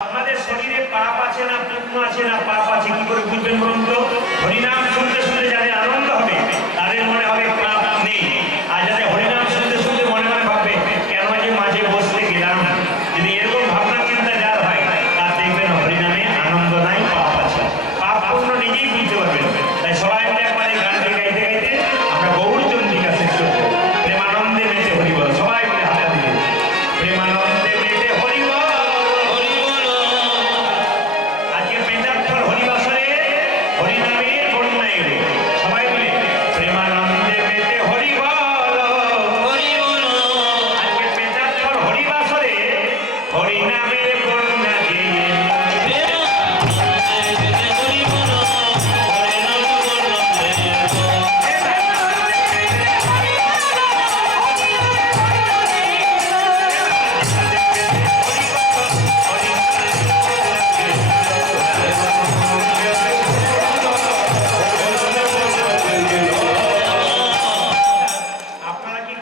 আমাদের শরীরে পাপ আছে না পুণ্য আছে না পাপ আছে, কি করে বুঝবেন বলুন তো?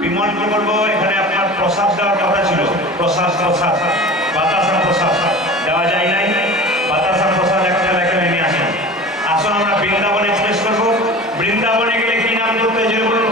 বিমল কি এখানে আপনার প্রসাদ দেওয়ার কথা ছিল। প্রসাদ প্রসাদ। বাতাসা প্রসাদ। দেওয়া যায় নাই। বাতাসা প্রসাদ একটা এলাকায় নিয়ে আসেন। আসুন আমরা বৃন্দাবনে প্রবেশ করব। বৃন্দাবনে গেলে কি নাম করতে জেনে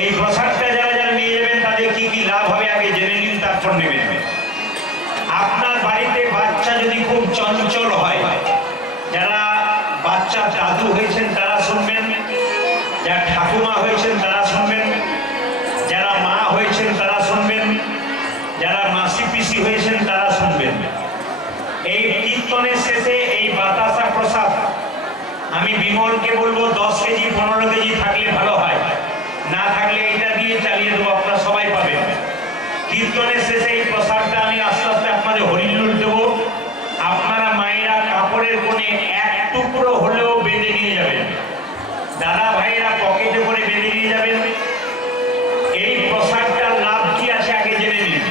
এই প্রসাদটা যারা যারা নিয়ে যাবেন তাদের কি কি লাভ হবে আগে জেনে নিন, তারপর নেবেন। আপনার বাড়িতে বাচ্চা যদি খুব চঞ্চল হয়, যারা বাচ্চা দাদু হয়েছেন, তারা শুনবেন। যারা ঠাকুমা হয়েছেন, তারা শুনবেন। যারা মা হয়েছেন, তারা শুনবেন। যারা মাসি পিসি হয়েছেন, তারা শুনবেন। এই কীর্তনের শেষে এই বাতাসা প্রসাদ, আমি বিমলকে বলব, দশ কেজি, পনেরো কেজি থাকলে ভালো হয়। না থাকলে এটা দিয়ে চালিয়ে দেবো, আপনারা সবাই পাবেন। কীর্তনের শেষে এই প্রসাদটা আমি আস্তে আস্তে আপনাদের হরিলুল দেবো। আপনারা মায়েরা কাপড়ের কোণে এক টুকরো হলেও বেঁধে নিয়ে যাবেন। দাদা ভাইয়েরা পকেটে করে বেঁধে নিয়ে যাবেন। এই প্রসাদটার লাভ কি আছে আগে জেনে নিন।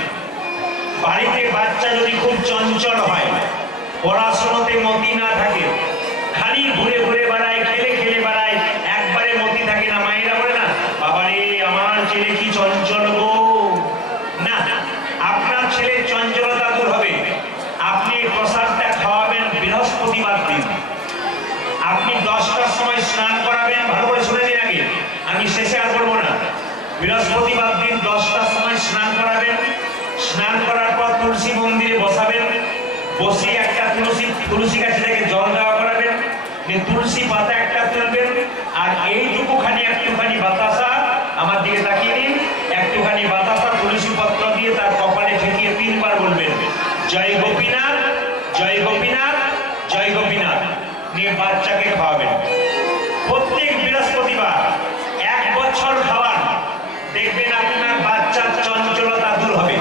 বাড়িতে বাচ্চা যদি খুব চঞ্চল হয়, পড়াশোনাতে মতি না থাকে ঘুরে ঘুরে বেড়ায়, খেলে খেলে বেড়ায়, একবারে মতি থাকে না, মায়েরা বলে না, বাবারে, আমার ছেলে কি চঞ্চল গো? না, আপনার ছেলে চঞ্চলতা দূর হবে। আপনি প্রসাদটা খাওয়াবেন বৃহস্পতিবার দিন। আপনি দশটার সময় স্নান করাবেন, ভালো করে শুনে আগে। আমি শেষে আর বলব না। বৃহস্পতিবার দিন দশটার সময় স্নান করাবেন। স্নান করার পর তুলসী মন্দিরে বসাবেন। বসিয়ে একটা তুলসী তুলসী গাছে থেকে জল দেওয়া করাবেন। দিয়ে তুলসী পাতা একটা তুলবেন, আর এইটুকুখানি একটুখানি বাতাসা আমার দিকে তাকিয়ে নিন। একটুখানি বাতাসা, তুলসী পত্র দিয়ে তার কপালে ঠেকিয়ে তিনবার বলবেন, জয় গোপীনাথ জয় গোপীনাথ জয় গোপীনাথ। নিয়ে বাচ্চাকে খাওয়াবেন। প্রত্যেক বৃহস্পতিবার এক বছর খাওয়ান দেখবেন আপনার বাচ্চার চঞ্চলতা দূর হবে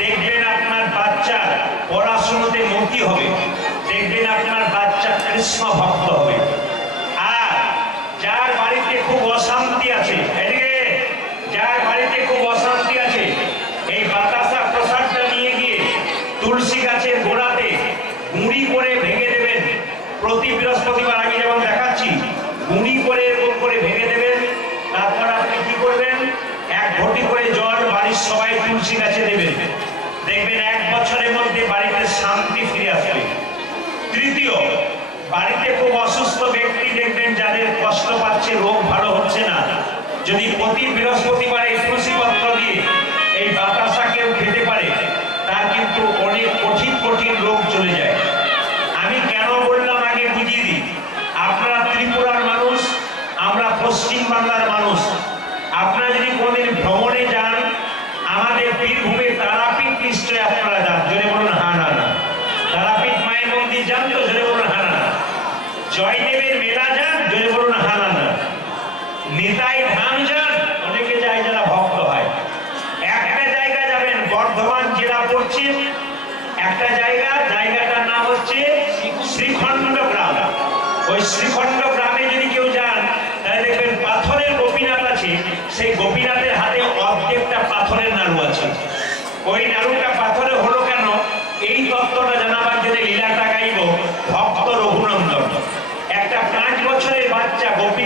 দেখবেন আপনার বাচ্চার পড়াশুনোতে মতি হবে দেখবেন আপনার বাচ্চা কৃষ্ণ ভক্ত হবে আর যার বাড়িতে খুব অশান্তি আছে এদিকে যার বাড়িতে খুব অশান্তি আছে এই বাতাসা প্রসাদটা নিয়ে গিয়ে তুলসী গাছের গোড়াতে গুঁড়ি করে ভেঙে দেবেন প্রতি বৃহস্পতিবার আগে যেমন দেখাচ্ছি গুঁড়ি করে এরকম করে ভেঙে দেবেন তারপর আপনি কি করবেন এক ঘটি করে জল বাড়ির সবাই তুলসী গাছে দেবেন দেখবেন এক বছরের মধ্যে বাড়িতে শান্তি ফিরে আসবে। তৃতীয়, বাড়িতে খুব অসুস্থ ব্যক্তি দেখবেন যাদের কষ্ট পাচ্ছে, রোগ ভালো হচ্ছে না। যদি প্রতি বৃহস্পতিবার এই তুলসী পত্র দিয়ে এই বাতাসা কেউ খেতে পারে তার কিন্তু অনেক কঠিন কঠিন রোগ চলে যায়। আমি কেন বললাম আগে বুঝিয়ে দিই। আপনারা ত্রিপুরার মানুষ, আমরা পশ্চিম বাংলার মানুষ। আপনারা যদি কোনোদিন ভ্রমণে যান আমাদের বীরভূমে তারাপীঠ নিশ্চয় আপনারা যান। জোরে বলুন না তারাপীঠ মায়ের মন্দির যান তো? জোরে বলুন না জয়দেবের মেলা যান? জোরে বলুন না। নিতাই ধাম যান? অনেকে যায় যারা ভক্ত হয়। একটা জায়গা যাবেন, বর্ধমান জেলা পড়ছে। একটা জায়গা, জায়গাটার নাম হচ্ছে শ্রীখণ্ড গ্রাম। ওই শ্রীখণ্ড গ্রামে যদি কেউ যান তাহলে দেখবেন পাথরের গোপীনাথ আছে সেই গোপীনাথের হাতে অর্ধেকটা পাথরের নাড়ু আছে। ওই নাড়ুটা পাথরে হলো কেন? এই তত্ত্বটা জানাবার জন্য লীলাটা গাইব ভক্ত রঘুনন্দন। একটা পাঁচ বছরের বাচ্চা গোপীনাথকে